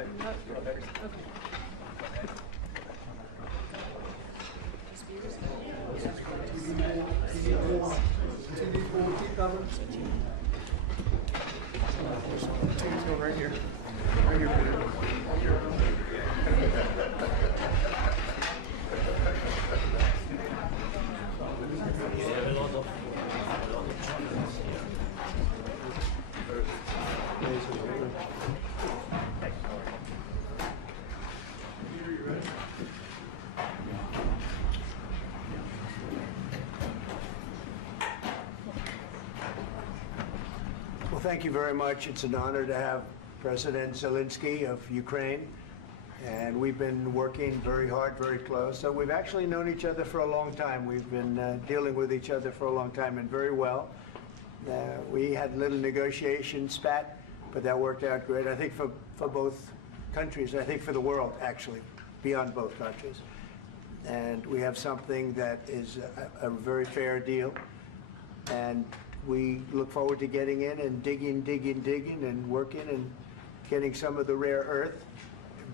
Right here. Well, thank you very much. It's an honor to have President Zelensky of Ukraine, and we've been working very hard, very close. So we've actually known each other for a long time. We've been dealing with each other for a long time, and very well. We had a little negotiation spat, but that worked out great. I think for both countries, I think for the world, actually, beyond both countries. And we have something that is a very fair deal. And we look forward to getting in and digging and working and getting some of the rare earth.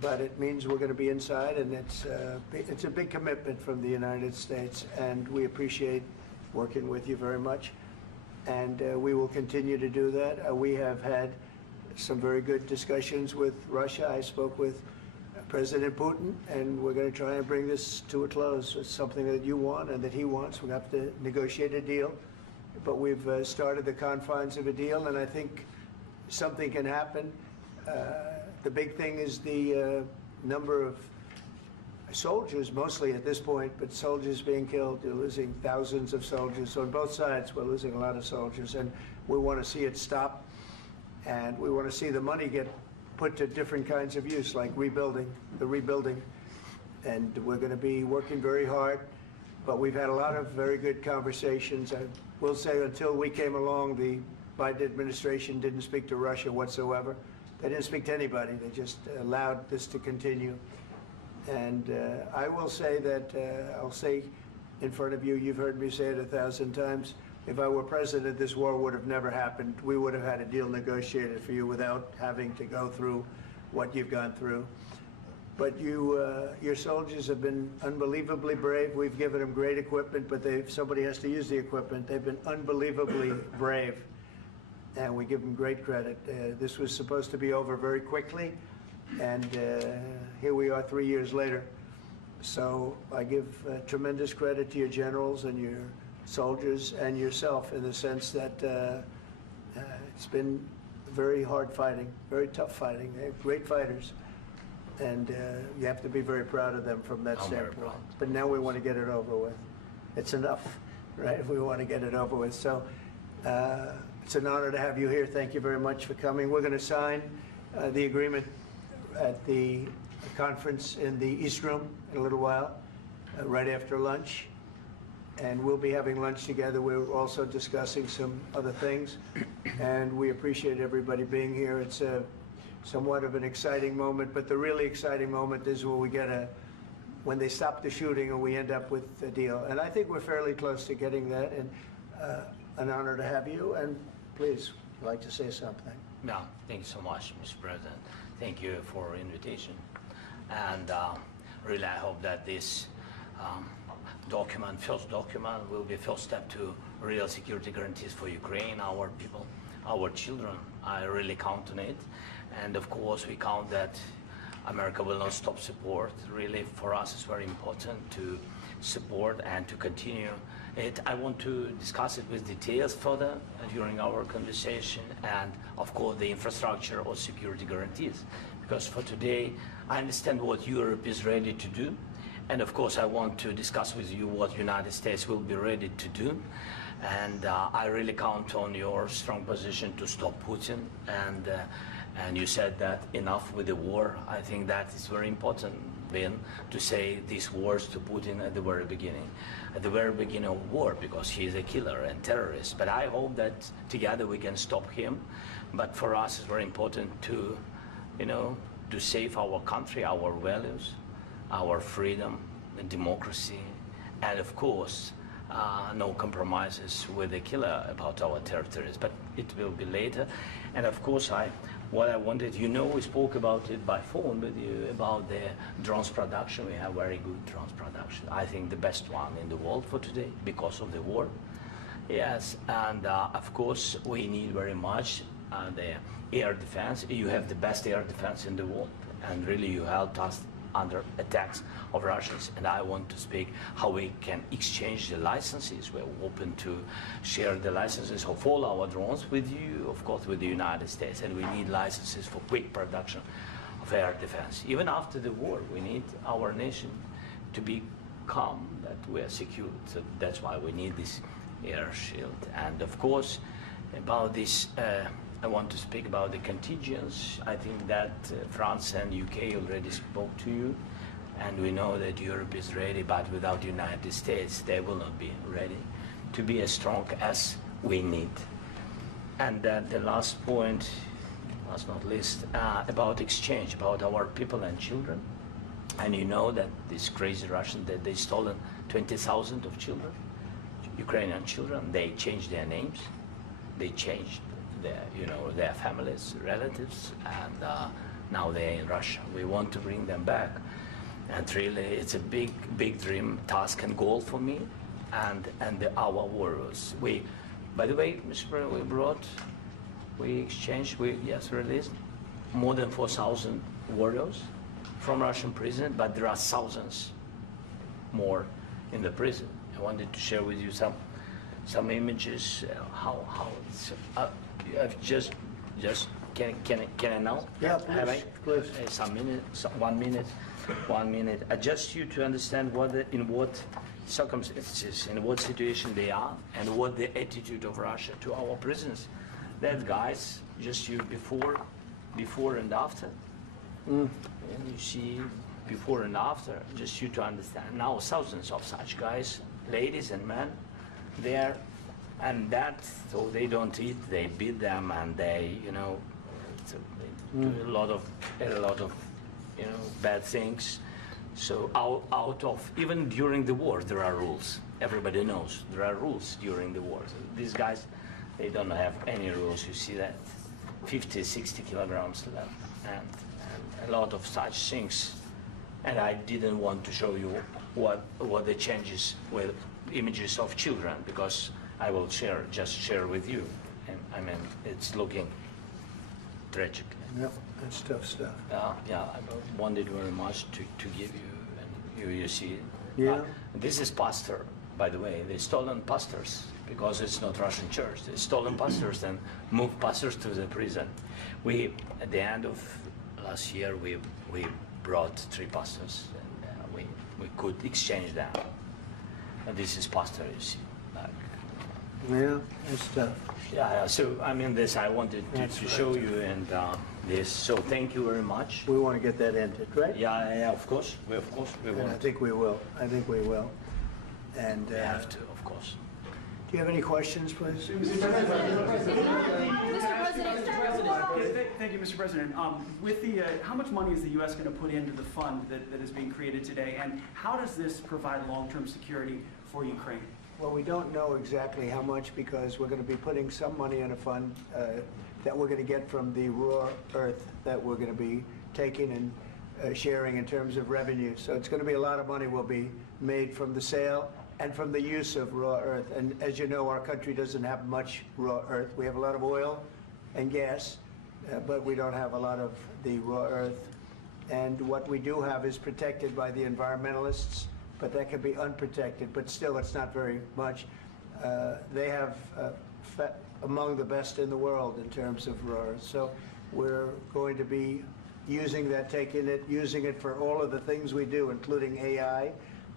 But it means we're going to be inside, and it's a big commitment from the United States, and we appreciate working with you very much. And we will continue to do that. We have had some very good discussions with Russia. I spoke with President Putin, and we're going to try and bring this to a close. It's something that you want and that he wants. We have to negotiate a deal. But we've started the confines of a deal, and I think something can happen. The big thing is the number of soldiers, mostly at this point, but soldiers being killed. You're losing thousands of soldiers. So on both sides, we're losing a lot of soldiers, and we want to see it stop. And we want to see the money get put to different kinds of use, like rebuilding. And we're going to be working very hard. But we've had a lot of very good conversations. I will say until we came along, the Biden administration didn't speak to Russia whatsoever. They didn't speak to anybody. They just allowed this to continue. And I will say that, I'll say in front of you, you've heard me say it 1,000 times, if I were president, this war would have never happened. We would have had a deal negotiated for you without having to go through what you've gone through. But your soldiers have been unbelievably brave. We've given them great equipment, but somebody has to use the equipment. They've been unbelievably brave, and we give them great credit. This was supposed to be over very quickly, and here we are 3 years later. So I give tremendous credit to your generals and your soldiers and yourself in the sense that it's been very hard fighting, very tough fighting. They're great fighters. And you have to be very proud of them from that standpoint. But now we want to get it over with. It's enough, right? We want to get it over with. So it's an honor to have you here. Thank you very much for coming. We're going to sign the agreement at the conference in the East Room in a little while, right after lunch. And we'll be having lunch together. We're also discussing some other things. And we appreciate everybody being here. It's somewhat of an exciting moment, but the really exciting moment is when they stop the shooting and we end up with a deal. And I think we're fairly close to getting that, and an honor to have you. And please, I'd like to say something. No, thank you so much, Mr. President. Thank you for the invitation. And really, I hope that this first document, will be a first step to real security guarantees for Ukraine, our people, our children. I really count on it. And of course, we count that America will not stop support. Really, for us, it's very important to support and to continue it. I want to discuss it with details further during our conversation, and of course, the infrastructure or security guarantees. Because for today, I understand what Europe is ready to do. And of course, I want to discuss with you what the United States will be ready to do. And I really count on your strong position to stop Putin. And you said that enough with the war. I think that is very important, Ben, to say these words to Putin at the very beginning of war, because he is a killer and terrorist. But I hope that together we can stop him. But for us, it's very important to, to save our country, our values, our freedom, and democracy, and of course, no compromises with the killer about our territories, but it will be later. And of course, I what I wanted, we spoke about it by phone with you about the drones production. We have very good drones production. I think the best one in the world for today because of the war. Yes, and of course we need very much the air defense. You have the best air defense in the world, and really you helped us under attacks of Russians. And I want to speak how we can exchange the licenses. We're open to share the licenses of all our drones with you, of course, with the United States. And we need licenses for quick production of air defense. Even after the war, we need our nation to be calm, that we are secure. So that's why we need this air shield. And of course, about this, I want to speak about the contingents. I think that France and UK already spoke to you, and we know that Europe is ready, but without the United States, they will not be ready to be as strong as we need. And then the last point, last not least, about exchange, about our people and children. And you know that this crazy Russian, that they stolen 20,000 of children, Ukrainian children. They changed their names, they changed their families, relatives, and now they're in Russia. We want to bring them back, and really, it's a big dream, task, and goal for me, and our warriors. By the way, Mr. President, we released more than 4,000 warriors from Russian prison, but there are thousands more in the prison. I wanted to share with you some images. How it's. I've just can I now? Yeah, Have I? please. Some minute, 1 minute, 1 minute. Just you to understand in what circumstances, in what situation they are, and what the attitude of Russia to our prisoners. That guys, just you before and after. And you see before and after, just you to understand. Now thousands of such guys, ladies and men, there. And that, so they don't eat, they beat them, and they, do a lot of, bad things. So out of, even during the war, there are rules. Everybody knows there are rules during the war. So these guys, they don't have any rules. You see that 50, 60 kilograms left, and a lot of such things. And I didn't want to show you what the changes with images of children, because I will just share with you. And I mean, it's looking tragic. Yep, that's tough stuff. Yeah, I wanted very much to give you, and you see it. Yeah. This is pastor, by the way. They stolen pastors because it's not Russian church. They stolen pastors and moved pastors to the prison. At the end of last year, we brought 3 pastors, and we could exchange them. And this is pastor, you see. Yeah, that's tough. Yeah, so I mean, this I wanted to show you, and this. So thank you very much. We want to get that ended, right? Yeah, of course. We And want. I think we will. And We have to, of course. do you have any questions, please? Thank you, Mr. President. With how much money is the U.S. going to put into the fund that is being created today, and how does this provide long-term security for Ukraine? Well, we don't know exactly how much, because we're going to be putting some money in a fund that we're going to get from the raw earth that we're going to be taking and sharing in terms of revenue. So it's going to be a lot of money will be made from the sale and from the use of raw earth. And as you know, our country doesn't have much raw earth. We have a lot of oil and gas, but we don't have a lot of the raw earth. And what we do have is protected by the environmentalists, but that can be unprotected, but still it's not very much. They have among the best in the world in terms of raw earth. So we're going to be using that, using it for all of the things we do, including AI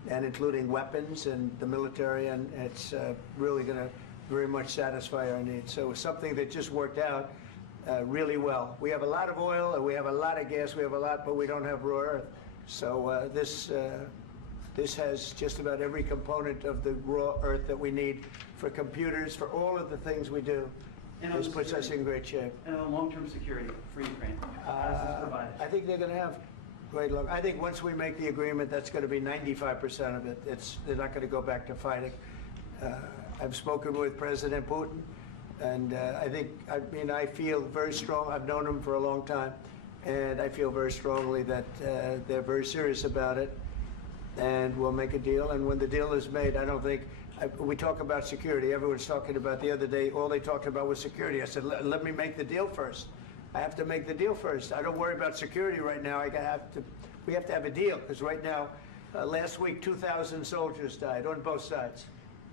and including weapons and the military, and it's really going to very much satisfy our needs. So it's something that just worked out really well. We have a lot of oil and we have a lot of gas, but we don't have raw earth. So this has just about every component of the raw earth that we need for computers, for all of the things we do. And This puts us in great shape. And on long-term security for Ukraine, how does this provide? I think they're going to have great luck. I think once we make the agreement, that's going to be 95% of it. They're not going to go back to fighting. I've spoken with President Putin, And I feel very strong. I've known them for a long time, and I feel very strongly that they're very serious about it, and we'll make a deal. And when the deal is made, I don't think, we talk about security. Everyone's talking about the other day, all they talked about was security. I said, let me make the deal first. I have to make the deal first. I don't worry about security right now. We have to have a deal, because right now, last week, 2,000 soldiers died on both sides.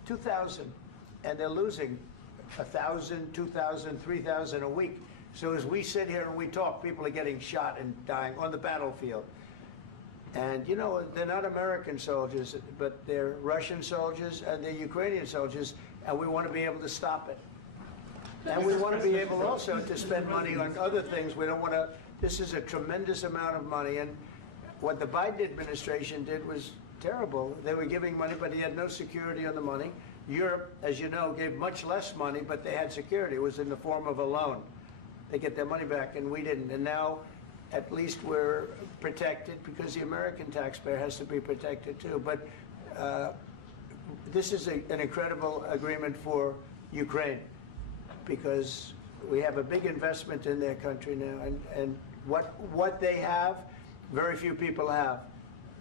2,000. And they're losing 1,000, 2,000, 3,000 a week. So as we sit here and we talk, people are getting shot and dying on the battlefield. And, you know, they're not American soldiers, but they're Russian soldiers and they're Ukrainian soldiers, and we want to be able to stop it. And we want to be able also to spend money on other things. We don't want to, this is a tremendous amount of money, and what the Biden administration did was terrible. They were giving money, but he had no security on the money. Europe, as you know, gave much less money, but they had security. It was in the form of a loan. They get their money back, and we didn't. And now, at least we're protected, because the American taxpayer has to be protected too. But this is an incredible agreement for Ukraine, because we have a big investment in their country now, and what they have, very few people have.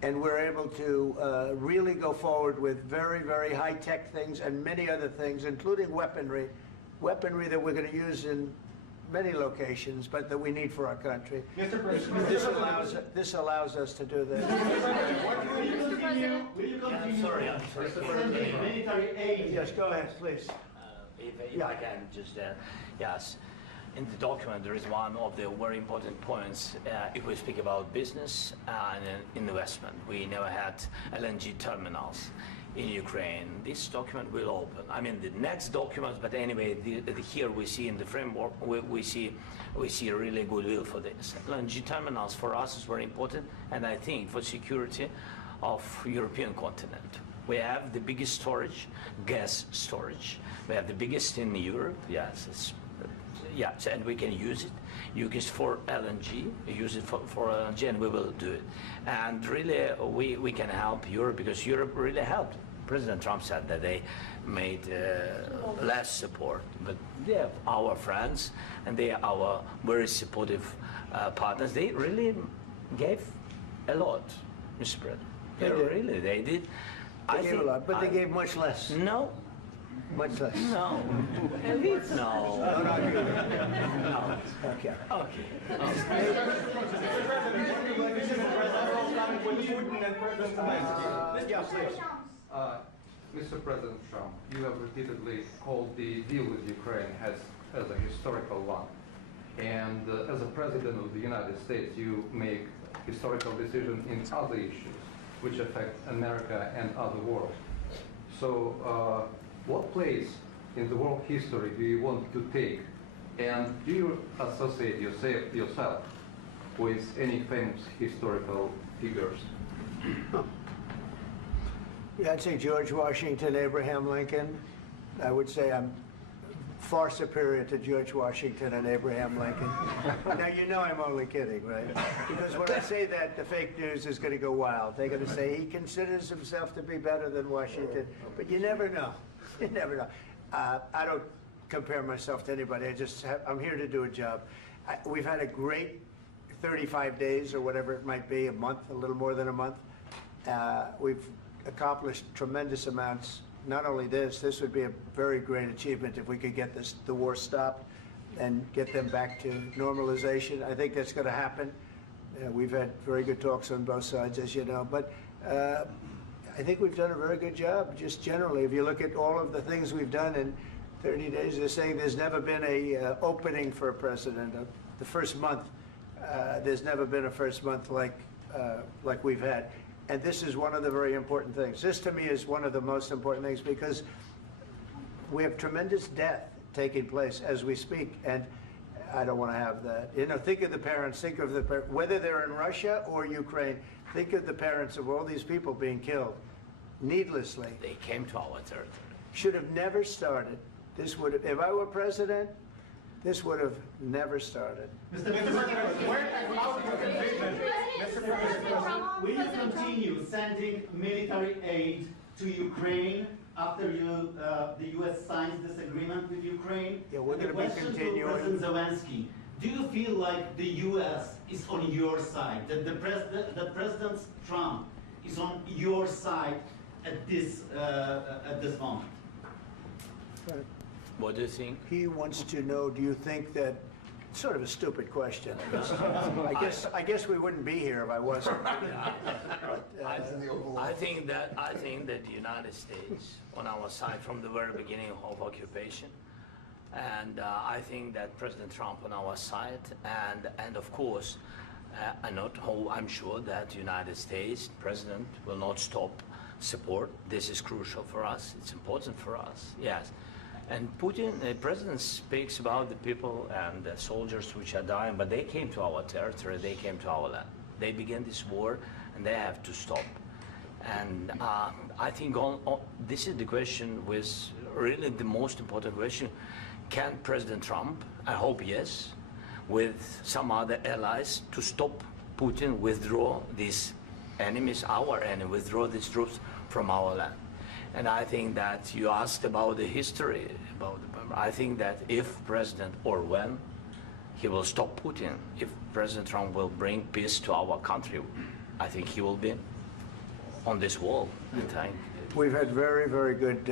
And we're able to really go forward with very, very high-tech things and many other things, including weaponry that we're going to use in many locations, but that we need for our country. Mr. President, This allows us to do this. will you continue Sorry. sending military aid? Yes, go ahead, please. If I can just, yes. In the document, there is one of the very important points. If we speak about business and investment, we never had LNG terminals in Ukraine. This document will open. I mean, the next documents, but anyway, here we see in the framework, we see really goodwill for this. LNG terminals for us is very important, and I think for security of European continent. We have the biggest storage, gas storage. We have the biggest in Europe. Yes, yes, and we can use it. Use it for LNG. Use it for LNG, and we will do it. And really, we can help Europe, because Europe really helped. President Trump said that they made less support, but they are our friends, and they are our very supportive partners. They really gave a lot, Mr. President. They did. They gave a lot, but they gave much less. No. Much less. No. No. No. Okay. Mr. President Trump, you have repeatedly called the deal with Ukraine as a historical one. And as a President of the United States, you make historical decisions in other issues which affect America and other world. So what place in the world history do you want to take? And do you associate yourself with any famous historical figures? Yeah, I'd say George Washington, Abraham Lincoln. I would say I'm far superior to George Washington and Abraham Lincoln. Now, you know I'm only kidding, right? Because when I say that, the fake news is going to go wild. They're going to say he considers himself to be better than Washington. But you never know. You never know. I don't compare myself to anybody. I'm here to do a job. We've had a great 35 days or whatever it might be, a month, a little more than a month. We've accomplished tremendous amounts. Not only this would be a very great achievement if we could get the war stopped and get them back to normalization. I think that's going to happen. We've had very good talks on both sides, as you know. But I think we've done a very good job, just generally. If you look at all of the things we've done in 30 days, they're saying there's never been a opening for a president. The first month, there's never been a first month like we've had. And this is one of the very important things. This, to me, is one of the most important things, because we have tremendous death taking place as we speak, and I don't want to have that. You know, think of the parents, whether they're in Russia or Ukraine, think of the parents of all these people being killed needlessly. They came to our territory. Should have never started. This would have, if I were president, this would have never started. Mr. President, will you continue sending military aid to Ukraine after the U.S. signs this agreement with Ukraine. Yeah, we're And the gonna be question to continuing. President Zelensky, do you feel like the U.S. is on your side, that President Trump is on your side at this moment? What do you think? He wants to know, do you think that, sort of a stupid question. I guess we wouldn't be here if I wasn't. I think that the United States on our side from the very beginning of occupation, and I think that President Trump on our side, and of course, I'm sure that the United States President will not stop support. This is crucial for us. It's important for us. Yes. And Putin, the president speaks about the people and the soldiers which are dying, but they came to our territory, they came to our land. They began this war, and they have to stop. And I think this is the question, with really the most important question. Can President Trump, I hope yes, with some other allies, to stop Putin, withdraw these enemies, our enemy, withdraw these troops from our land? And I think that you asked about the history, I think that if President, or when, he will stop Putin, if President Trump will bring peace to our country, I think he will be on this wall. We've had very, very good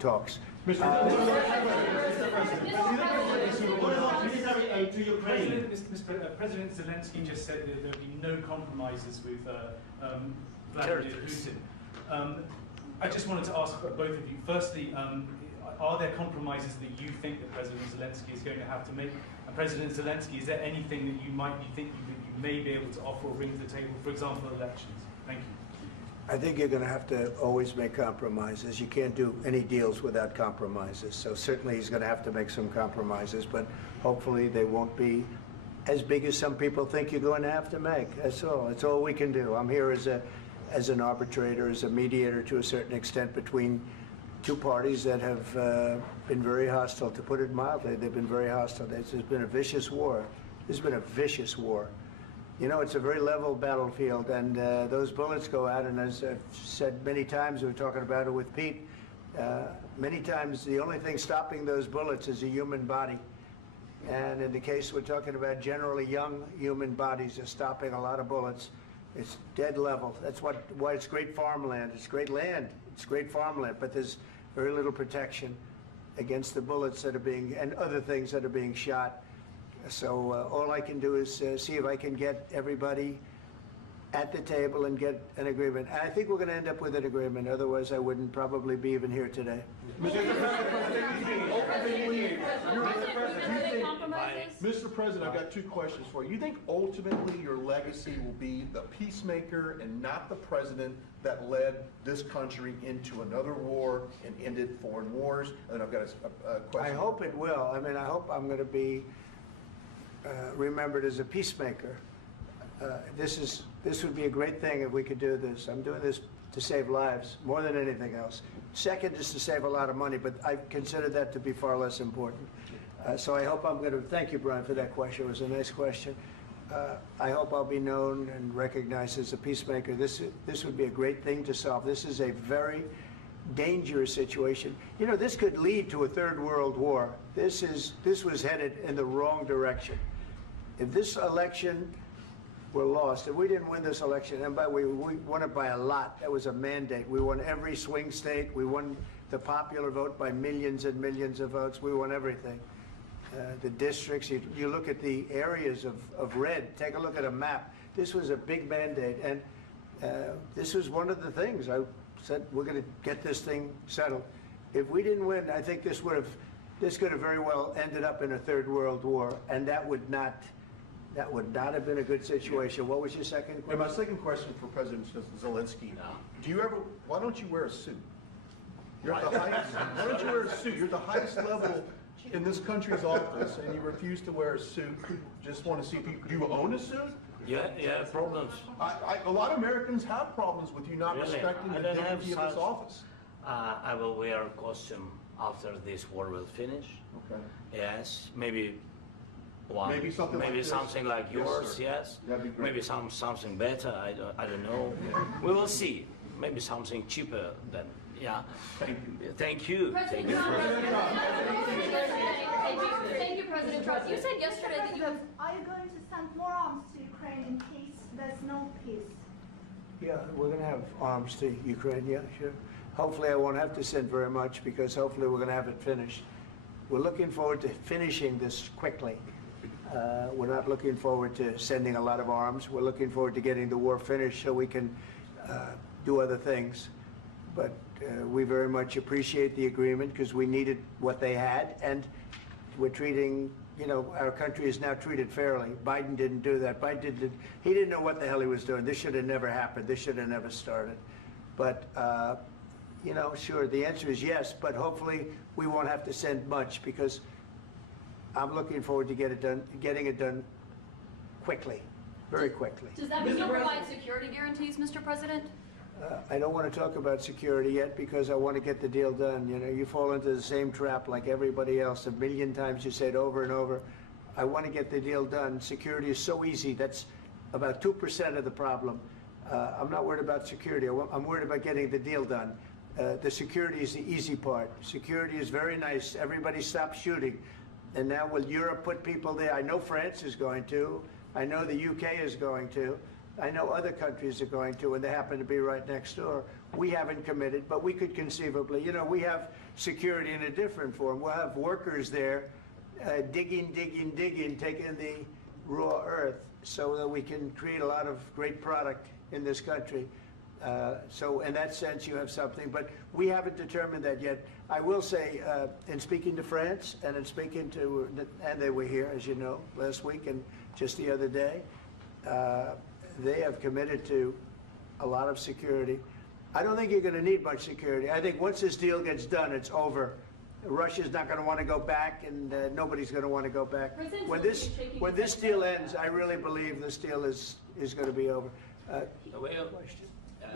talks. What about military aid to Ukraine? President Zelensky just said that there will be no compromises with Vladimir Putin. I just wanted to ask both of you, firstly, are there compromises that you think that President Zelensky is going to have to make? And President Zelensky, is there anything that you might be thinking that you may be able to offer or bring to the table, for example, elections? Thank you. I think you're going to have to always make compromises. You can't do any deals without compromises. So certainly he's going to have to make some compromises, but hopefully they won't be as big as some people think you're going to have to make. That's all. That's all we can do. I'm here as an arbitrator, as a mediator to a certain extent between two parties that have been very hostile, to put it mildly. They've been very hostile. There's been a vicious war. There's been a vicious war. You know, it's a very level battlefield, and those bullets go out, and as I've said many times, we were talking about it with Pete, many times the only thing stopping those bullets is a human body. And in the case we're talking about, generally young human bodies are stopping a lot of bullets. It's dead level. That's why it's great farmland. It's great land. It's great farmland, but there's very little protection against the bullets that are being, and other things that are being shot. So all I can do is see if I can get everybody at the table and get an agreement. And I think we're going to end up with an agreement. Otherwise, I wouldn't probably be even here today. Mr. President, I've got two questions for you. You think ultimately your legacy will be the peacemaker and not the president that led this country into another war and ended foreign wars? And I've got a question. I hope it will. I mean, I hope I'm going to be remembered as a peacemaker. This would be a great thing if we could do this. I'm doing this to save lives more than anything else. Second is to save a lot of money, but I consider that to be far less important. So I hope I'm going to, thank you, Brian, for that question. It was a nice question. I hope I'll be known and recognized as a peacemaker. This would be a great thing to solve. This is a very dangerous situation. You know, this could lead to a third world war. This was headed in the wrong direction. If this election were lost, if we didn't win this election, and by the way, we won it by a lot. That was a mandate. We won every swing state. We won the popular vote by millions and millions of votes. We won everything. The districts, you look at the areas of red, take a look at a map. This was a big mandate, and this was one of the things. I said, we're going to get this thing settled. If we didn't win, I think this could have very well ended up in a third world war, and that would not have been a good situation. What was your second question? And my second question for President Zelensky, why don't you wear a suit? You're at the highest, why don't you wear a suit? You're at the highest level in this country's office, and you refuse to wear a suit. Just want to see if do you own a suit? Yeah, problems. A lot of Americans have problems with you not Really? respecting the dignity of this office. I will wear a costume after this war will finish. Okay. Yes, maybe one. Maybe something like this. Something like Yes, yours. sir. Yes. That'd be great. Maybe something better. I don't know. We will see. Maybe something cheaper than Yeah. Thank you. President Thank you. Trump. Thank you, President Trump. You said yesterday that you have. Are you going to send more arms to Ukraine in case there's no peace? Yeah, we're going to have arms to Ukraine, yeah, sure. Hopefully I won't have to send very much because hopefully we're going to have it finished. We're looking forward to finishing this quickly. We're not looking forward to sending a lot of arms. We're looking forward to getting the war finished so we can do other things. But we very much appreciate the agreement because we needed what they had, and we're treating, you know, our country is now treated fairly. Biden didn't do that. He didn't know what the hell he was doing. This should have never happened. This should have never started. But, you know, sure, the answer is yes, but hopefully we won't have to send much because I'm looking forward to getting it done quickly, very quickly. Does that mean you'll provide security guarantees, Mr. President? I don't want to talk about security yet because I want to get the deal done. You know, you fall into the same trap like everybody else. A million times you say it over and over. I want to get the deal done. Security is so easy. That's about 2% of the problem. I'm not worried about security. I'm worried about getting the deal done. The security is the easy part. Security is very nice. Everybody stops shooting. And now will Europe put people there? I know France is going to. I know the UK is going to. I know other countries are going to, and they happen to be right next door. We haven't committed, but we could conceivably. You know, we have security in a different form. We'll have workers there digging, taking the raw earth so that we can create a lot of great product in this country. So in that sense, you have something, but we haven't determined that yet. I will say, in speaking to France and in speaking to, and they were here, as you know, last week and just the other day, they have committed to a lot of security. I don't think you're going to need much security. I think once this deal gets done, it's over. Russia's not going to want to go back, and nobody's going to want to go back. When this deal ends, I really believe this deal is going to be over.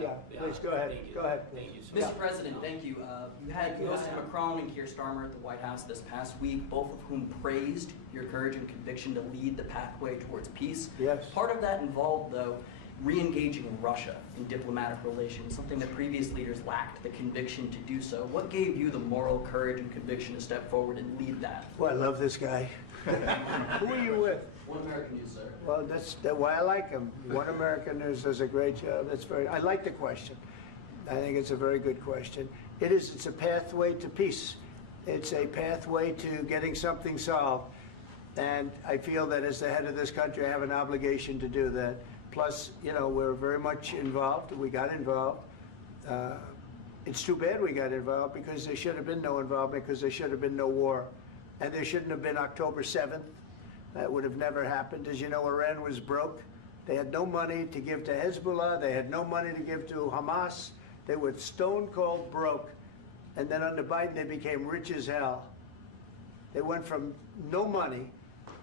Yeah, please go ahead. Go ahead. Thank you, sir. Mr. President, thank you. You hosted Macron and Keir Starmer at the White House this past week, both of whom praised your courage and conviction to lead the pathway towards peace. Yes. Part of that involved, though, re-engaging Russia in diplomatic relations, something that previous leaders lacked the conviction to do so. What gave you the moral courage and conviction to step forward and lead that? Well, I love this guy. Who are you with? One American News, sir. Well, that's why I like him. One American News does a great job. I like the question. I think it's a very good question. It's a pathway to peace. It's a pathway to getting something solved. And I feel that as the head of this country, I have an obligation to do that. Plus, you know, we're very much involved. We got involved. It's too bad we got involved because there should have been no involvement because there should have been no war. And there shouldn't have been October 7th. That would have never happened. As you know, Iran was broke. They had no money to give to Hezbollah. They had no money to give to Hamas. They were stone cold broke. And then under Biden, they became rich as hell. They went from no money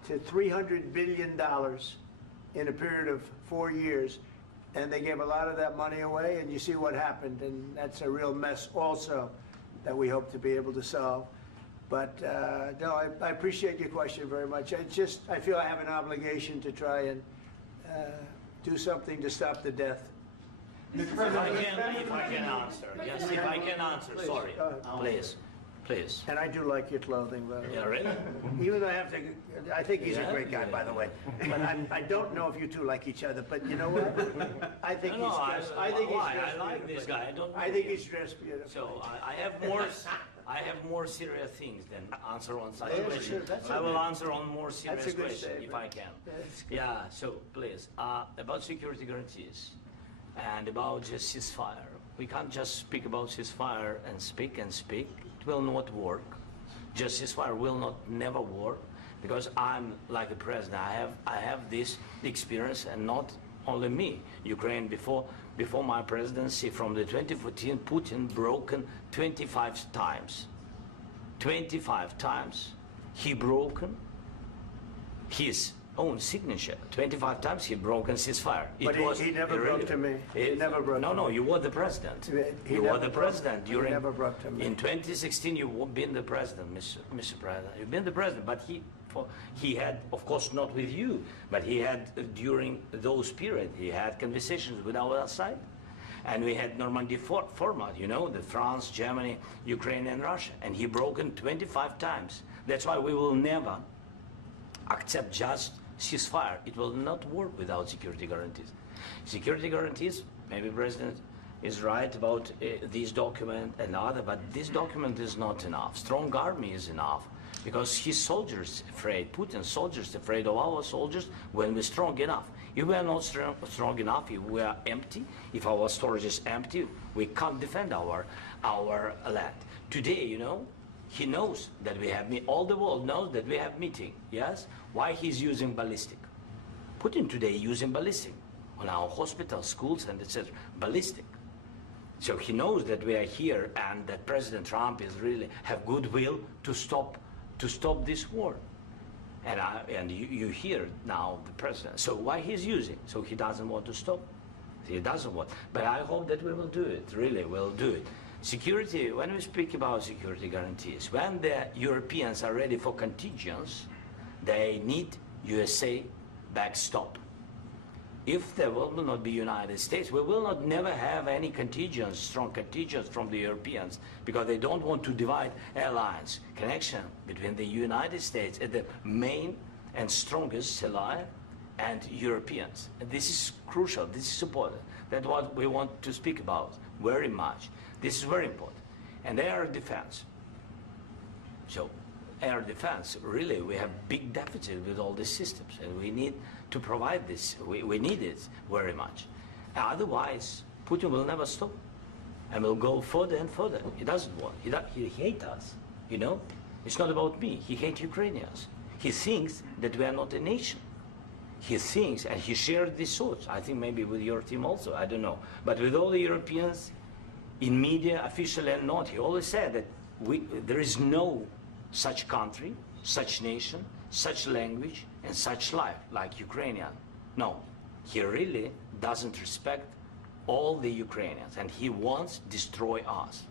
to $300 billion in a period of 4 years. And they gave a lot of that money away, and you see what happened. And that's a real mess also that we hope to be able to solve. But no, I appreciate your question very much. I feel I have an obligation to try and do something to stop the death. If I can answer. Yes, if I can answer. Sorry. Please. Please. And I do like your clothing, by the way. Yeah, really? Even though I think he's a great guy, by the way. But I don't know if you two like each other. But you know what? I think he's dressed. I like this guy. I think he's dressed beautiful. So I have more serious things than answer on such Yeah, questions. sure, that's I will okay. answer on more serious That's a good questions if statement. I can. That's good. Yeah. So please, about security guarantees and about just ceasefire. We can't just speak about ceasefire and speak and speak. It will not work. Just ceasefire will not never work because I'm like the president. I have this experience, and not only me. Ukraine before my presidency, from the 2014, Putin broken 25 times. 25 times he broken his own signature. 25 times he broken ceasefire. But he never broke to me. He never broke to No, me. you were the president. He You never were the broke- president he during. never broke to me. In 2016, you've been the president, Mr. President. You've been the president, but he had, of course, not with you, but he had during those periods, he had conversations with our side. And we had Normandy format, you know, the France, Germany, Ukraine, and Russia. And he broken 25 times. That's why we will never accept just ceasefire. It will not work without security guarantees. Security guarantees, maybe President is right about this document and other, but this document is not enough. Strong army is enough, because his soldiers afraid, Putin's soldiers afraid of our soldiers when we're strong enough. If we are not strong enough, if we are empty, if our storage is empty, we can't defend our land. Today, you know, he knows that we have, all the world knows that we have meeting, yes? Why he's using ballistic? Putin today using ballistic on our hospitals, schools, and etc. Ballistic. So he knows that we are here and that President Trump is really have goodwill to stop this war. And you hear now the president. So why he's using? So he doesn't want to stop. He doesn't want. But I hope that we will do it. Really, we'll do it. Security. When we speak about security guarantees, when the Europeans are ready for contingents, they need USA backstop. If there will not be United States, we will not never have any contingents, strong contingents from the Europeans, because they don't want to divide alliance connection between the United States as the main and strongest ally and Europeans. And this is crucial, this is important. That's what we want to speak about very much. This is very important. And air defense. So air defense, really, we have big deficit with all these systems, and we need to provide this. We need it very much. Otherwise, Putin will never stop, and will go further and further. He doesn't want. He hates us, you know? It's not about me. He hates Ukrainians. He thinks that we are not a nation. He thinks, and he shared these thoughts, I think maybe with your team also, I don't know. But with all the Europeans, in media, officially and not, he always said that there is no such country, such nation, such language, and such life like Ukrainian. No, he really doesn't respect all the Ukrainians, and he wants to destroy us.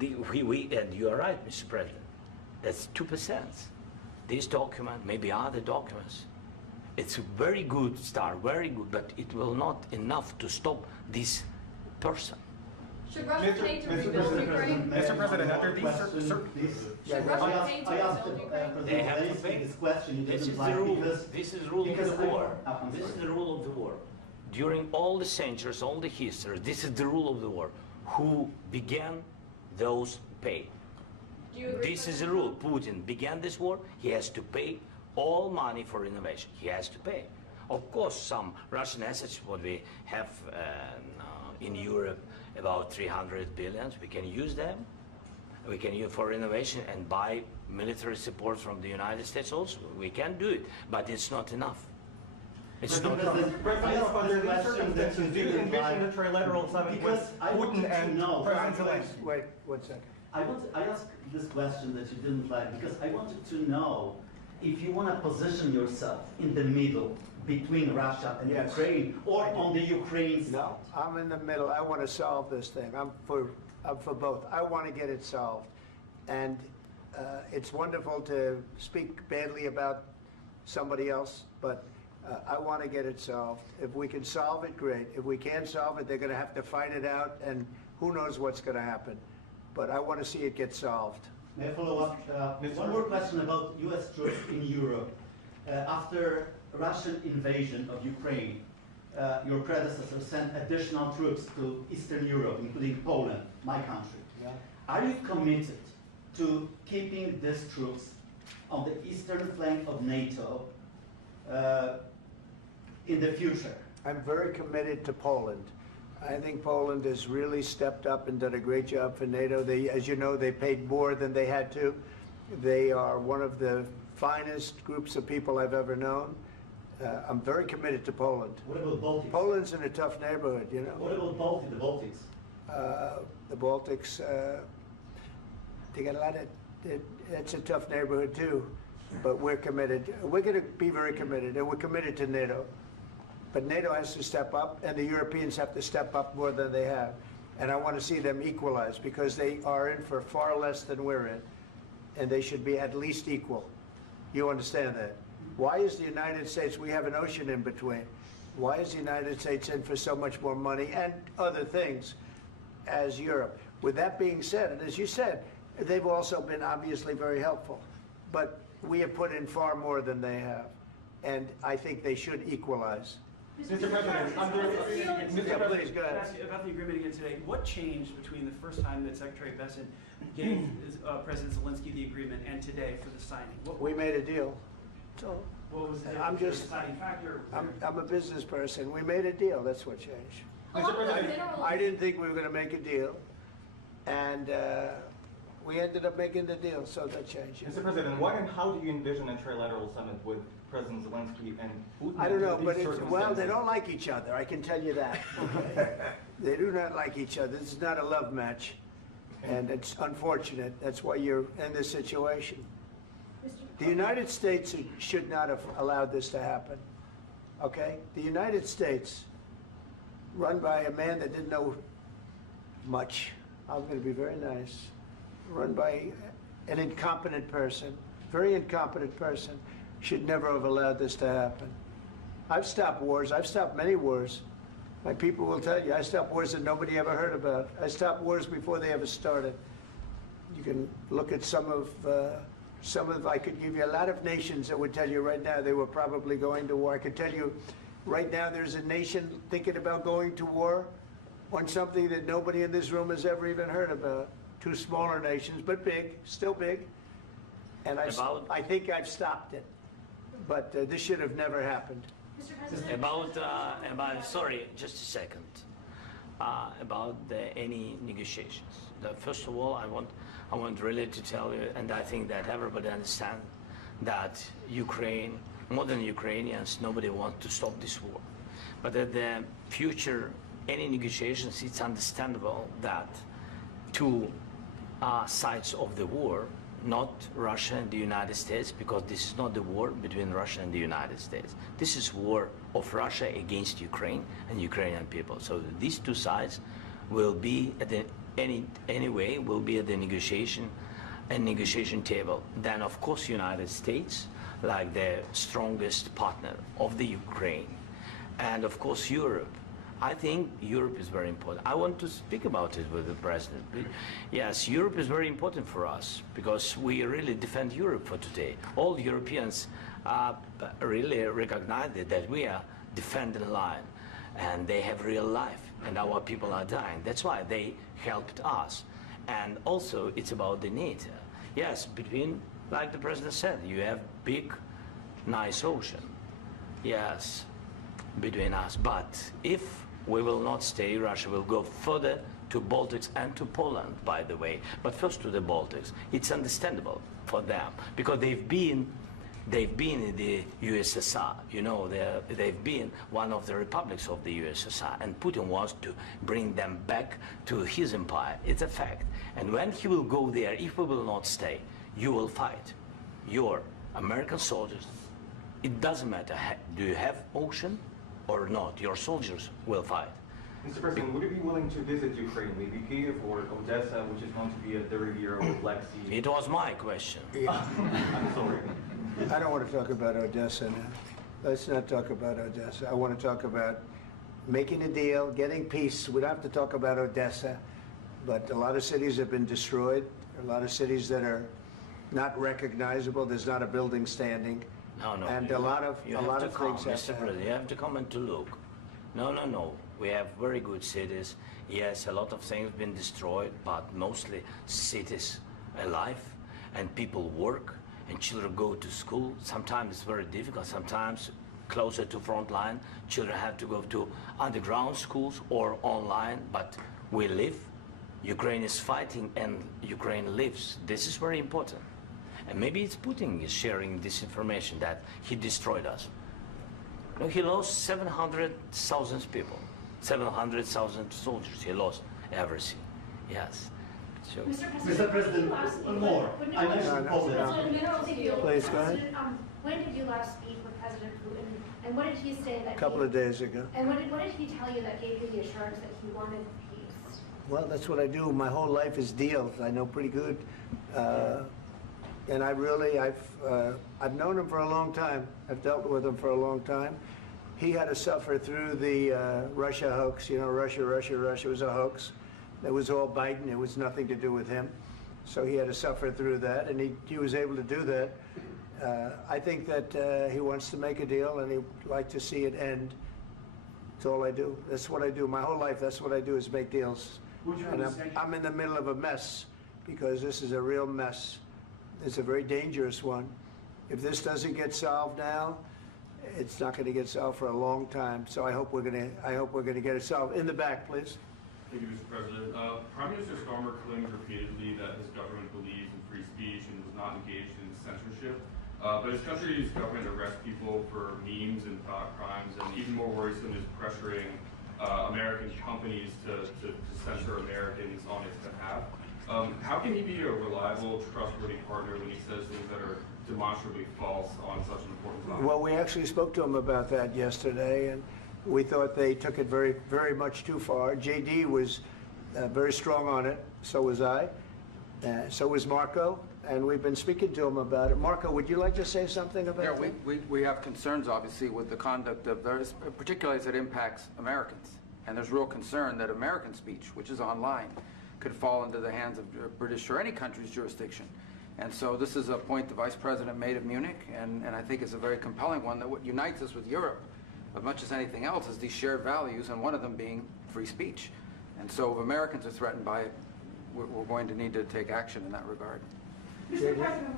And you are right, Mr. President, that's 2%. This document, maybe other documents, it's a very good start, very good, but it will not enough to stop this person. Should Russia pay to rebuild Ukraine? Mr. President, after these Should Russia pay to I asked rebuild Ukraine? They have to Zelensky pay. this question. You This didn't is like the rule. because This is the rule of because the war. I'm This is sorry. the rule of the war. During all the centuries, all the history, this is the rule of the war. Who began, those pay. Do you agree? This is the rule. Putin began this war. He has to pay all money for innovation. He has to pay. Of course, some Russian assets, what we have in Europe, about 300 billion, we can use them. We can use for innovation and buy military support from the United States also. We can do it, but it's not enough. It's not enough. I asked the question that you didn't like a trilateral summit because I wanted to know. Wait, 1 second. I asked this question that you didn't like because I wanted to know if you want to position yourself in the middle between Russia and Yes. Ukraine or on the Ukraine side. No, I'm in the middle. I want to solve this thing. I'm for both. I want to get it solved. And it's wonderful to speak badly about somebody else, but I want to get it solved. If we can solve it, great. If we can't solve it, they're going to have to fight it out, and who knows what's going to happen. But I want to see it get solved. May I follow up? One more question about U.S. troops in Europe. After Russian invasion of Ukraine, your predecessor sent additional troops to Eastern Europe, including Poland, my country. Yeah. Are you committed to keeping these troops on the eastern flank of NATO in the future? I'm very committed to Poland. I think Poland has really stepped up and done a great job for NATO. As you know, they paid more than they had to. They are one of the finest groups of people I've ever known. I'm very committed to Poland. What about Baltics? Poland's in a tough neighborhood, you know. What about the Baltics? The Baltics, they got a lot of, it's a tough neighborhood too, but we're committed. We're going to be very committed, and we're committed to NATO. But NATO has to step up, and the Europeans have to step up more than they have. And I want to see them equalize, because they are in for far less than we're in, and they should be at least equal. You understand that? Why is the United States, we have an ocean in between. Why is the United States in for so much more money and other things as Europe? With that being said, and as you said, they've also been obviously very helpful. But we have put in far more than they have. And I think they should equalize. Mr. President, Yeah, please, go ahead. Ask you about the agreement again today. What changed between the first time that Secretary Bessent gave President Zelensky the agreement and today for the signing? We made a deal. So What was the I'm just- deciding factor? I'm a business person. We made a deal. That's what changed. Along with minerals. I didn't think we were going to make a deal. And we ended up making the deal, so that changed. Mr. President, what and how do you envision a trilateral summit with President Zelensky and Putin? I don't know, under but these well, they circumstances? don't like each other, I can tell you that. They do not like each other. This is not a love match, and it's unfortunate. That's why you're in this situation. The United States should not have allowed this to happen, okay? The United States, run by a man that didn't know much, I'm going to be very nice, run by an incompetent person, very incompetent person, should never have allowed this to happen. I've stopped wars. I've stopped many wars. My people will tell you, I stopped wars that nobody ever heard about. I stopped wars before they ever started. You can look at some of, I could give you a lot of nations that would tell you right now they were probably going to war. I could tell you right now there's a nation thinking about going to war on something that nobody in this room has ever even heard about. Two smaller nations, but big, still big. And I think I've stopped it. But this should have never happened. Mr. President. Sorry, just a second. About any negotiations. First of all, I want really to tell you, and I think that everybody understands that Ukraine, more than Ukrainians, nobody wants to stop this war. But at the future, any negotiations, it's understandable that two sides of the war, not Russia and the United States, because this is not the war between Russia and the United States. This is war of Russia against Ukraine and Ukrainian people. So these two sides will be at the anyway will be at the negotiation table. Then of course United States, like the strongest partner of the Ukraine, and of course Europe. I think Europe is very important. I want to speak about it with the President. Yes, Europe is very important for us because we really defend Europe for today. All Europeans really recognize that we are defending the line and they have real life and our people are dying. That's why they helped us. And also it's about the NATO. Yes, between, like the President said, you have big, nice ocean. Yes, between us. But if we will not stay, Russia will go further to Baltics and to Poland, by the way. But first to the Baltics. It's understandable for them because they've been in the USSR. You know, they've been one of the republics of the USSR, and Putin wants to bring them back to his empire. It's a fact. And when he will go there, if we will not stay, you will fight. Your American soldiers, it doesn't matter, do you have ocean or not, your soldiers will fight. Mr. President, would you be willing to visit Ukraine, maybe Kyiv or Odessa, which is known to be at the Riviera or Black Sea? It was my question. I'm sorry. I don't want to talk about Odessa now. Let's not talk about Odessa. I want to talk about making a deal, getting peace. We don't have to talk about Odessa, but a lot of cities have been destroyed. A lot of cities that are not recognizable. There's not a building standing. No. And a lot of things have to Mr. happen. President, you have to come and to look. No. We have very good cities. Yes, a lot of things been destroyed, but mostly cities alive and people work and children go to school. Sometimes it's very difficult. Sometimes closer to front line, children have to go to underground schools or online, but we live. Ukraine is fighting and Ukraine lives. This is very important. And maybe it's Putin is sharing this information that he destroyed us. No, he lost 700,000 people, 700,000 soldiers. He lost everything. Yes. So, Mr. President, one more. I mentioned Poland. Please, go ahead. When did you last speak with President Putin, and what did he say that? A couple of days ago. And what did he tell you that gave you the assurance that he wanted peace? Well, that's what I do. My whole life is deals. I know pretty good. And I've known him for a long time. I've dealt with him for a long time. he had to suffer through the Russia hoax. You know, Russia was a hoax. It was all Biden. It was nothing to do with him. So he had to suffer through that, and he was able to do that. I think that he wants to make a deal, and he'd like to see it end. That's all I do. That's what I do. My whole life, that's what I do, is make deals. And I'm in the middle of a mess, because this is a real mess. It's a very dangerous one. If this doesn't get solved now, it's not going to get solved for a long time. So I hope we're going to get it solved. In the back, please. Thank you, Mr. President. Prime Minister Starmer claimed repeatedly that his government believes in free speech and was not engaged in censorship. But his country's government arrests people for memes and thought crimes, and even more worrisome is pressuring American companies to censor Americans on its behalf. How can he be a reliable, trustworthy partner when he says things that are demonstrably false on such an important topic? Well, we actually spoke to him about that yesterday, and we thought they took it very, very much too far. JD was very strong on it. So was I. So was Marco. And we've been speaking to him about it. Marco, would you like to say something about that? Yeah, we have concerns, obviously, with the conduct of those, particularly as it impacts Americans. And there's real concern that American speech, which is online, could fall into the hands of British or any country's jurisdiction. And so this is a point the Vice President made at Munich, and I think it's a very compelling one, that what unites us with Europe, as much as anything else, is these shared values, and one of them being free speech. And so if Americans are threatened by it, we're going to need to take action in that regard. Mr. President.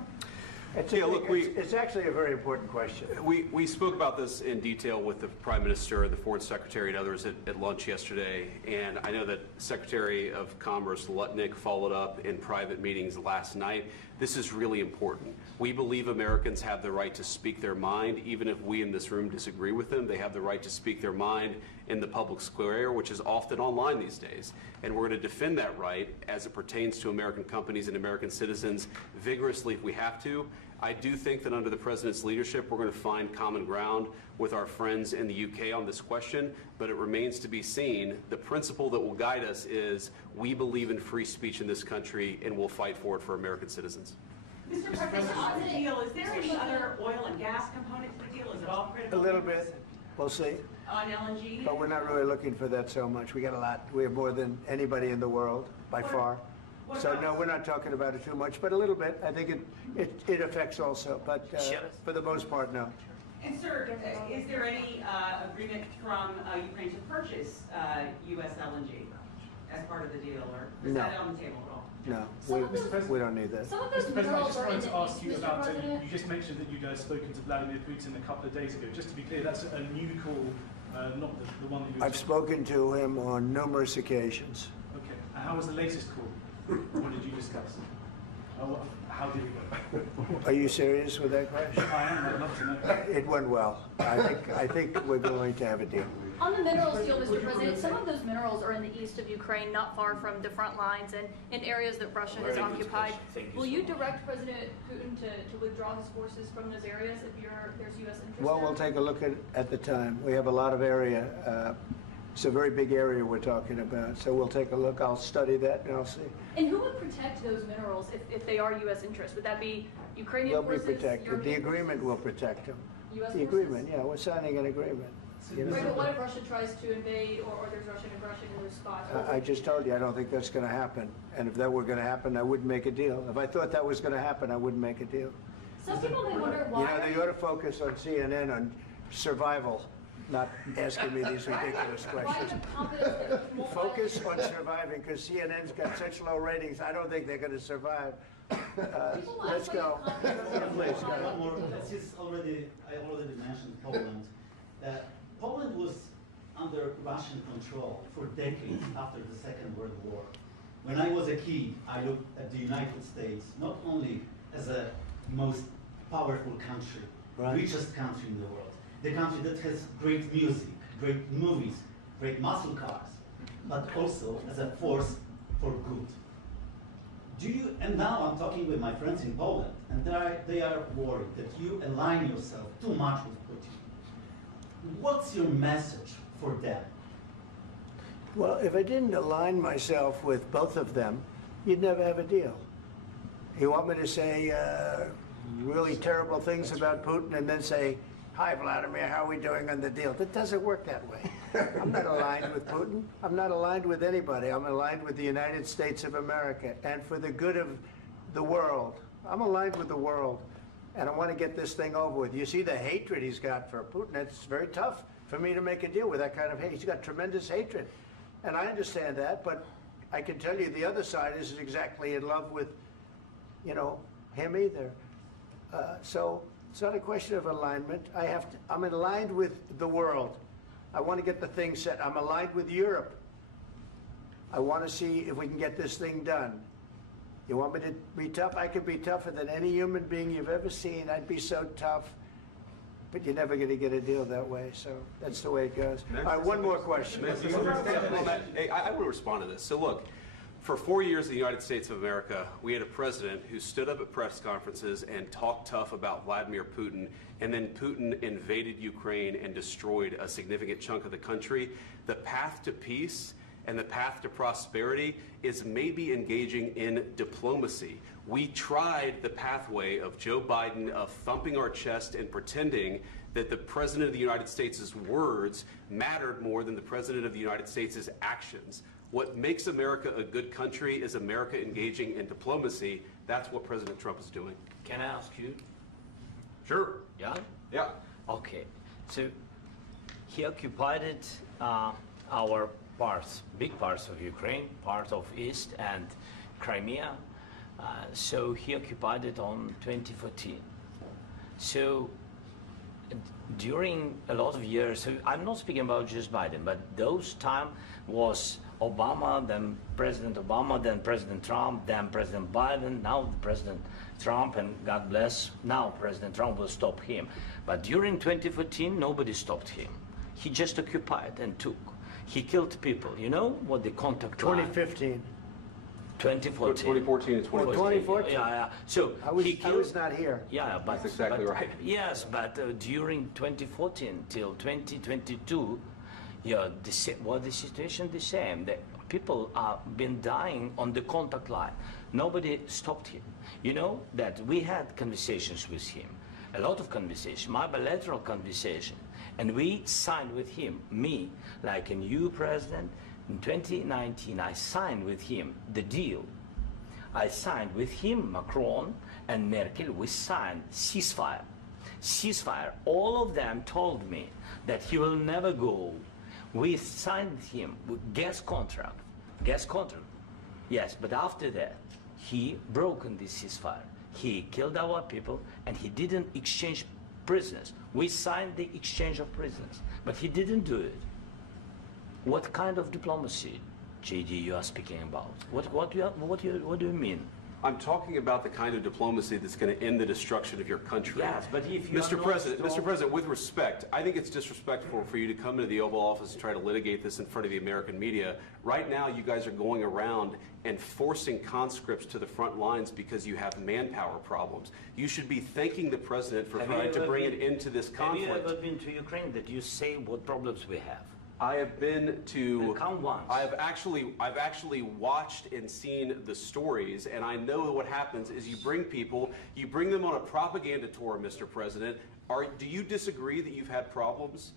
It's actually a very important question. We spoke about this in detail with the Prime Minister, the Foreign Secretary, and others at lunch yesterday. And I know that Secretary of Commerce Lutnick followed up in private meetings last night. This is really important. We believe Americans have the right to speak their mind, even if we in this room disagree with them. They have the right to speak their mind in the public square, which is often online these days. And we're going to defend that right as it pertains to American companies and American citizens vigorously if we have to. I do think that under the President's leadership, we're going to find common ground with our friends in the UK on this question, but it remains to be seen. The principle that will guide us is we believe in free speech in this country, and we'll fight for it for American citizens. Mr. President, on the deal, is there any other oil and gas component to the deal? Is it all critical? A little bit. We'll see. On LNG? But we're not really looking for that so much. We got a lot. We have more than anybody in the world, by far. So no, we're not talking about it too much, but a little bit. I think it affects also, but for the most part, no. And sir, is there any agreement from Ukraine to purchase U.S. LNG as part of the deal, or is that on the table at all? No, we don't need that. Mr. President, I just wanted to ask you about, you just mentioned that you'd spoken to Vladimir Putin a couple of days ago. Just to be clear, that's a new call, not the one that you... I've spoken to him on numerous occasions. Okay. And how was the latest call? What did you discuss? How did it go? Are you serious with that question? I am. I'd love to know. It went well. I think we're going to have a deal. On the minerals deal, Mr. President, some of those minerals are in the east of Ukraine, not far from the front lines and in areas that Russia has occupied. Will you direct President Putin to withdraw his forces from those areas if there's U.S. interest? Well, we'll take a look at the time. We have a lot of area. It's a very big area we're talking about, so we'll take a look. I'll study that and I'll see. And who would protect those minerals if they are U.S. interest? Would that be Ukrainian forces? They'll be protected. The agreement will protect them. U.S. The agreement, yeah, we're signing an agreement. You know? Right, but what if Russia tries to invade or there's Russian aggression in those spots? I just told you, I don't think that's going to happen. And if that were going to happen, I wouldn't make a deal. If I thought that was going to happen, I wouldn't make a deal. Some people may wonder why. You know, they ought to focus on CNN on survival, not asking me these ridiculous questions. Focus on surviving, because CNN's got such low ratings. I don't think they're going to survive. Let's go. Please go. One more. I already mentioned Poland. Poland was under Russian control for decades after the Second World War. When I was a kid, I looked at the United States not only as a most powerful country, richest country in the world, the country that has great music, great movies, great muscle cars, but also as a force for good. And now I'm talking with my friends in Poland, and they are worried that you align yourself too much with Putin. What's your message for them? Well, if I didn't align myself with both of them, you'd never have a deal. You want me to say really terrible things about Putin and then say, hi, Vladimir, how are we doing on the deal? It doesn't work that way. I'm not aligned with Putin. I'm not aligned with anybody. I'm aligned with the United States of America and for the good of the world. I'm aligned with the world, and I want to get this thing over with. You see the hatred he's got for Putin. It's very tough for me to make a deal with that kind of hate. He's got tremendous hatred, and I understand that, but I can tell you the other side isn't exactly in love with, you know, him either. So it's not a question of alignment. I'm aligned with the world. I want to get the thing set. I'm aligned with Europe. I want to see if we can get this thing done. You want me to be tough? I could be tougher than any human being you've ever seen. I'd be so tough. But you're never going to get a deal that way, so that's the way it goes. All right, one more question. Hey, I want to respond to this. So look, for 4 years in the United States of America, we had a president who stood up at press conferences and talked tough about Vladimir Putin, and then Putin invaded Ukraine and destroyed a significant chunk of the country. The path to peace and the path to prosperity is maybe engaging in diplomacy. We tried the pathway of Joe Biden of thumping our chest and pretending that the President of the United States' words mattered more than the President of the United States' actions. What makes America a good country is America engaging in diplomacy. That's what President Trump is doing. Can I ask you? Sure. Yeah? Yeah. Okay. So he occupied our parts, big parts of Ukraine, part of East and Crimea. So he occupied it on 2014. So during a lot of years, so I'm not speaking about just Biden, but those time was Obama, then President Obama, then President Trump, then President Biden, now President Trump, and God bless, now President Trump will stop him. But during 2014, nobody stopped him. He just occupied and took. He killed people. You know what the contact 2015. 2014. 2014 and 2014. 2014. Yeah. So I was not here. Yeah, but that's exactly right. Yes, but during 2014 till 2022, yeah, the situation the same. The people are been dying on the contact line. Nobody stopped him. You know that we had conversations with him, a lot of conversation, my bilateral conversation, and we signed with him, me, like a new president. In 2019, I signed with him the deal. I signed with him, Macron and Merkel, we signed ceasefire. Ceasefire. All of them told me that he will never go. We signed with him with gas contract. Gas contract. Yes, but after that, he broken this ceasefire. He killed our people and he didn't exchange prisoners. We signed the exchange of prisoners, but he didn't do it. What kind of diplomacy, JD, you are speaking about? What do you mean? I'm talking about the kind of diplomacy that's going to end the destruction of your country. Yes, but if you Mr. President, with respect, I think it's disrespectful for you to come into the Oval Office and try to litigate this in front of the American media. Right now, you guys are going around and forcing conscripts to the front lines because you have manpower problems. You should be thanking the President for trying to bring an end to this conflict. Have you ever been to Ukraine that you say what problems we have? I have been to. Count once. I've actually watched and seen the stories, and I know what happens is you bring them on a propaganda tour, Mr. President. Do you disagree that you've had problems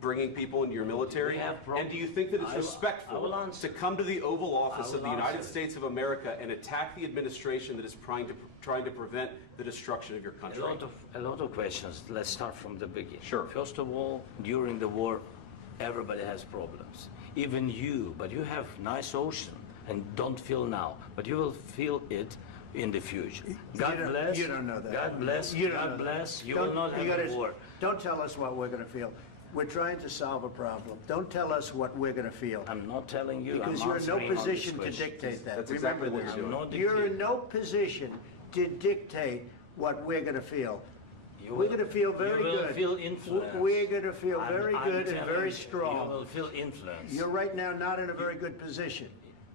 bringing people into your military? And do you think that it's respectful to come to the Oval Office of the United States of America and attack the administration that is trying to prevent the destruction of your country? A lot of questions. Let's start from the beginning. Sure. First of all, during the war, everybody has problems. Even you, but you have nice ocean and don't feel now, but you will feel it in the future. God bless. You don't know that. God bless. God bless. You will not have a war. Don't tell us what we're going to feel. We're trying to solve a problem. Don't tell us what we're going to feel. I'm not telling you. Because you're in no position to dictate that. That's exactly what you're doing. You're in no position to dictate what we're going to feel. We're going to feel very good. You will feel influence. We're going to feel very good and very strong. You will feel influence. You're right now not in a very good position.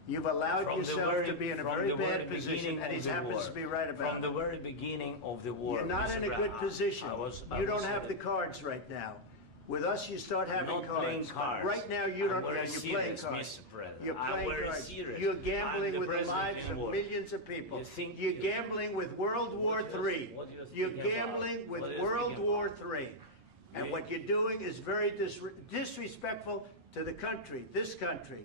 You've allowed yourself to be in a very bad position, and he happens to be right about it. From the very beginning of the war. You're not in a good position. You don't have the cards right now. With us, you start having cards. Right now, you don't. You're playing cards. You're playing cards. You're gambling with the lives of millions of people. You're gambling with World War III. You're gambling with World War III. And what you're doing is very disrespectful to the country, this country.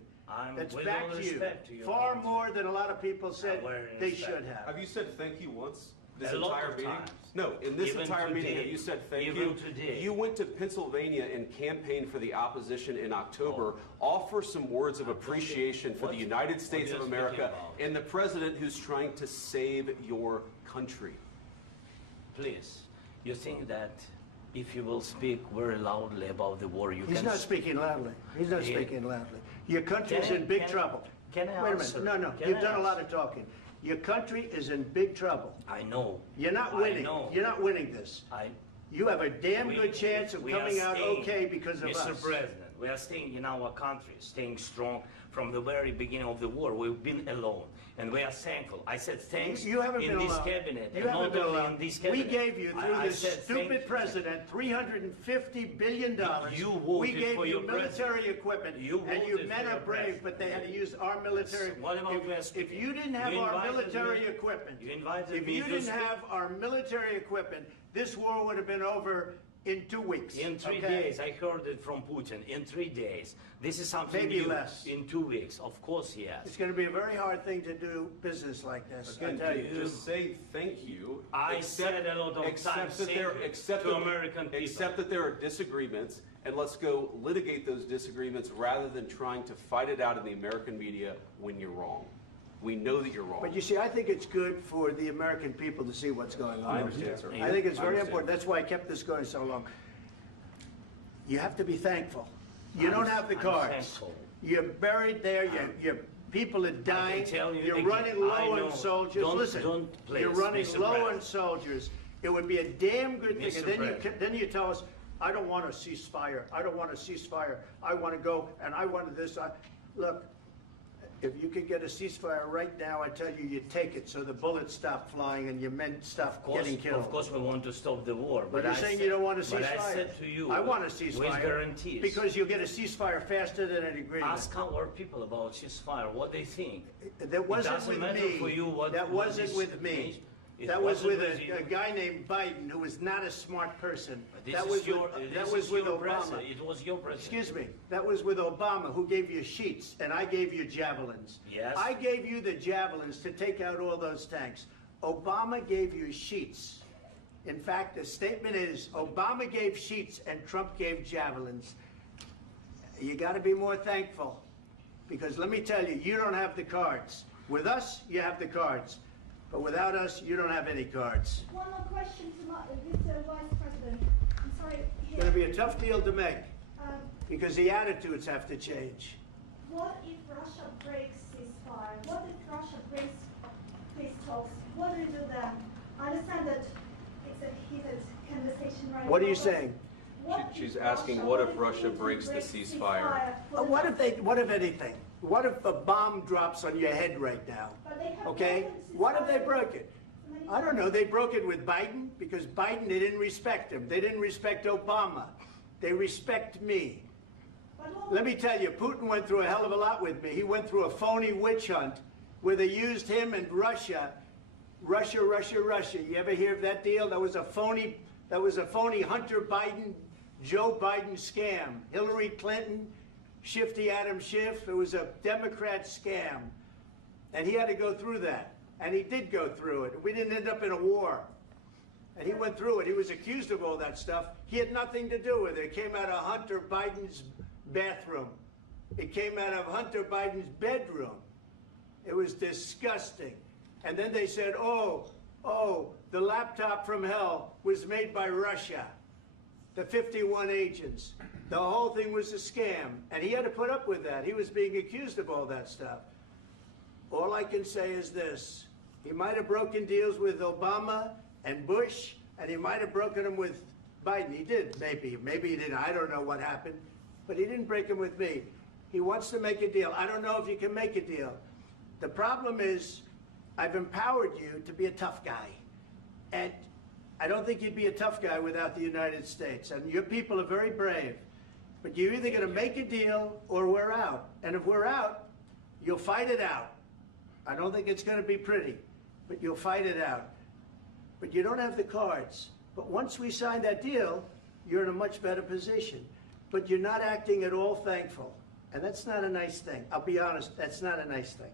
That's with back all to you. respect to your Far country. more than a lot of people said they respect. should have. Have you said thank you once? This A lot entire of meeting? times. No, in this Even entire meeting, today. have you said thank Even you? today. You went to Pennsylvania and campaigned for the opposition in October. Offer some words of appreciation for the United States of you America speaking about? and the president who's trying to save your country. Please, you think that if you will speak very loudly about the war, you He's can... not speaking loudly. He's not He- speaking loudly. Your country's Can I- in big can- trouble. can I Wait a answer? minute. No, Can you've I done a lot answer? of talking. Your country is in big trouble. I know. You're not I winning. know. You're not winning this. You have a damn good chance of we are coming out staying, okay because of Mr. us. President, we are staying in our country, staying strong from the very beginning of the war. We've been alone, and we are thankful. I said thanks You haven't in been this alone. cabinet, You and haven't not been only alone. in this We cabinet. gave you, through I this said thank stupid you. president, $350 billion. You voted We gave for you your military president. equipment, You and you voted men for are your brave, president. but they had to use our military. What about you If you didn't have You our invited military me- equipment, You invited if me you to didn't speak. have our military equipment, this war would have been over in 2 weeks. In 3 okay? days, I heard it from Putin. In 3 days, this is something Maybe new. less. In 2 weeks, of course, yes. It's going to be a very hard thing to do business like this. I Again, tell you. just say thank you. I said a lot of times that thank there, you accept to that- American people. Accept that there are disagreements, and let's go litigate those disagreements rather than trying to fight it out in the American media when you're wrong. We know that you're wrong. But you see, I think it's good for the American people to see what's going on. I understand, sir. I think it's I very understand. important. That's why I kept this going so long. You have to be thankful. You don't have the I'm cards. thankful. You're buried there. Your people are dying. tell you You're again, running I low know. on soldiers. Don't- Listen, don't, please, you're running Mr. low on President. soldiers. It would be a damn good thing. Mr. And then President. then you tell us, I don't want a ceasefire. I don't want a ceasefire. I want to go and I wanted this. Look, if you could get a ceasefire right now, I tell you take it so the bullets stop flying and your men stop getting killed. Of course, we want to stop the war. But you're I saying said- you don't want a ceasefire. But I said to you, I want a ceasefire. with guarantees. Because you'll get a ceasefire faster than an agreement. Ask our people about ceasefire, what they think. That wasn't it doesn't with matter me. for you what That what wasn't this with me. means. It That was wasn't with you. a guy named Biden who was not a smart person. This That is was your, with, this that was is with your Obama. president. It was your president. Excuse me. That was with Obama, who gave you sheets, and I gave you javelins. Yes. I gave you the javelins to take out all those tanks. Obama gave you sheets. In fact, the statement is Obama gave sheets and Trump gave javelins. You got to be more thankful, because let me tell you, you don't have the cards. With us, you have the cards. But without us, you don't have any cards. One more question to Mr. Vice President. I'm sorry. It's going to be a tough deal to make, Um, because the attitudes have to change. What if Russia breaks ceasefire? What if Russia breaks peace talks? What do you do then? I understand that it's a heated conversation right now. What are you but saying? what She's if asking, Russia- what if Russia Putin breaks the breaks ceasefire? What if anything? What if a bomb drops on your head right now? But they have Okay? broken What if they ceasefire broke it? many I don't know. They broke it with Biden because Biden, they didn't respect him. They didn't respect Obama. They respect me. Let me tell you, Putin went through a hell of a lot with me. He went through a phony witch hunt where they used him and Russia. Russia. You ever hear of that deal? That was a phony Hunter Biden, Joe Biden scam. Hillary Clinton, Shifty Adam Schiff. It was a Democrat scam. And he had to go through that. And he did go through it. We didn't end up in a war. And he went through it. He was accused of all that stuff. He had nothing to do with it. It came out of Hunter Biden's bathroom. It came out of Hunter Biden's bedroom. It was disgusting. And then they said, oh, the laptop from hell was made by Russia. The 51 agents. The whole thing was a scam. And he had to put up with that. He was being accused of all that stuff. All I can say is this. He might have broken deals with Obama and Bush, and he might have broken them with Biden. He did, maybe. Maybe he didn't. I don't know what happened. But he didn't break them with me. He wants to make a deal. I don't know if you can make a deal. The problem is, I've empowered you to be a tough guy. And I don't think you'd be a tough guy without the United States. And your people are very brave. But you're either going to make a deal or we're out. And if we're out, you'll fight it out. I don't think it's going to be pretty, but you'll fight it out. But you don't have the cards. But once we sign that deal, you're in a much better position. But you're not acting at all thankful. And that's not a nice thing. I'll be honest, that's not a nice thing.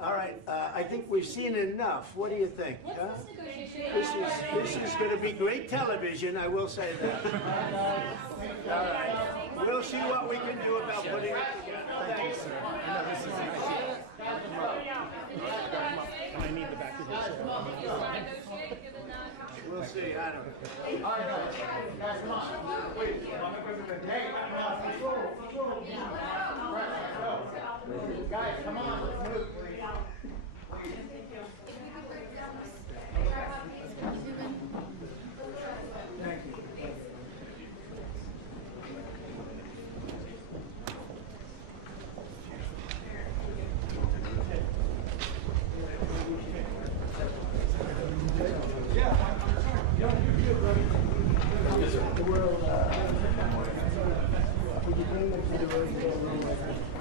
All right, I think we've seen enough. What do you think? Huh? This is going to be great television, I will say that. All right. We'll see what we can do about putting it together. Thank you, sir. And I need the back of this. We'll see, I don't know. All right, guys, come on. Wait, hey, guys, come on, let's move. Thank you. The world, would you bring them to the room?